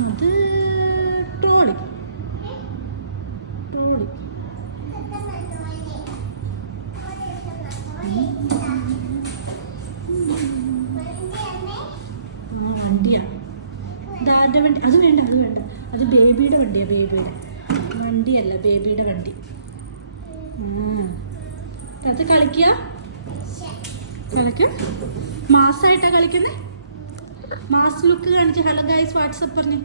അത് trolley trolley. ആ വണ്ടിയാ. ഇതാരുടെ വണ്ടി? അത് വേണ്ട, അത് വേണ്ട. അത് ബേബിയുടെ വണ്ടിയാണ്. ബേബിയുടെ വണ്ടിയല്ല, ബേബിയുടെ വണ്ടി. അത് കളിക്കുക. കളിക്ക. മാസമായിട്ടാ കളിക്കുന്നേ. മാസ് ലുക്ക് കാണിച്ച് ഹലോ ഗൈസ് വാട്സപ്പ് പറഞ്ഞു.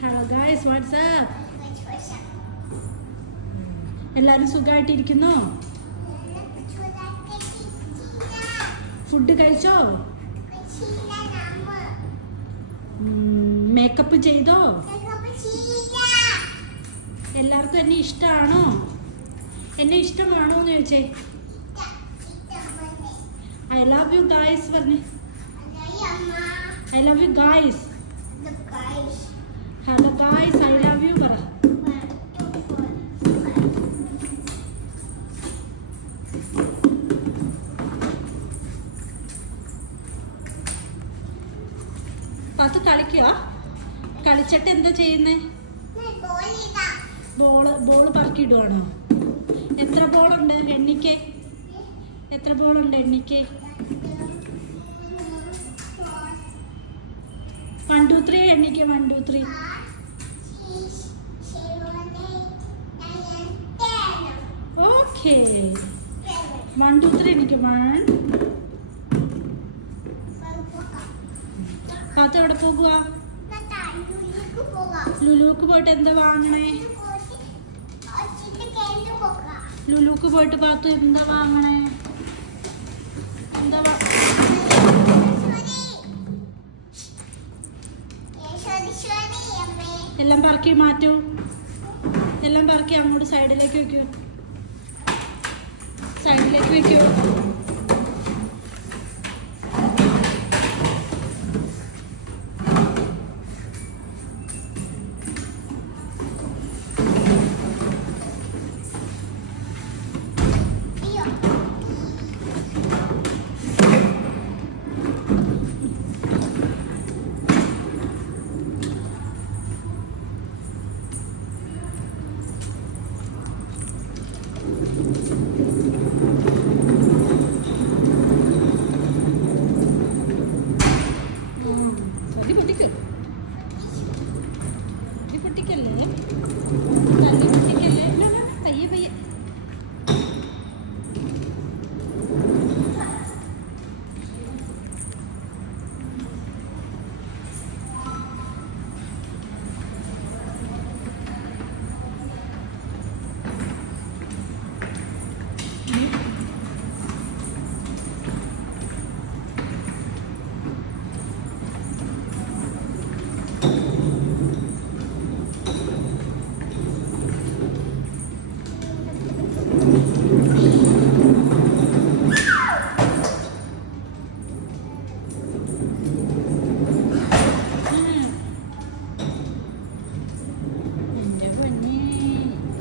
Hello guys WhatsApp. എല്ലാരും സുഖമായിട്ടിരിക്കുന്നോ? ഫുഡ് കഴിച്ചോ? മേക്കപ്പ് ചെയ്തോ? എല്ലാവർക്കും എന്നെ ഇഷ്ടമാണോ? എന്നെ ഇഷ്ടമാണോ എന്ന് ചോദിച്ചേ. ഐ ലവ് യു ഗായ്സ് പറഞ്ഞേ. I love you guys. Hello guys I love you പറ. അത് കളിക്കുക. കളിച്ചിട്ട് എന്താ ചെയ്യുന്നേ? ബോള് പറക്കിയിടുവാണോ? എത്ര ബോളുണ്ട്? എണ്ണിക്കേ. എത്ര ബോളുണ്ട്? എണ്ണിക്കേ. 1 2 3 എണ്ണിക്കേ. 1 2 3. ഓക്കെ. 1 2 3 എണ്ണിക്കേ. 1. പാത്തു എവിടെ പോകുക? ലുലുക്ക് പോയിട്ട് എന്താ വാങ്ങണേ? ലുലുക്ക് പോയിട്ട് പാത്തു എന്താ വാങ്ങണേ? എന്താ എല്ലാം പറക്കി മാറ്റൂ. എല്ലാം പറക്കി അങ്ങോട്ട് സൈഡിലേക്ക് വെക്കൂ. സൈഡിലേക്ക് വെക്കൂ.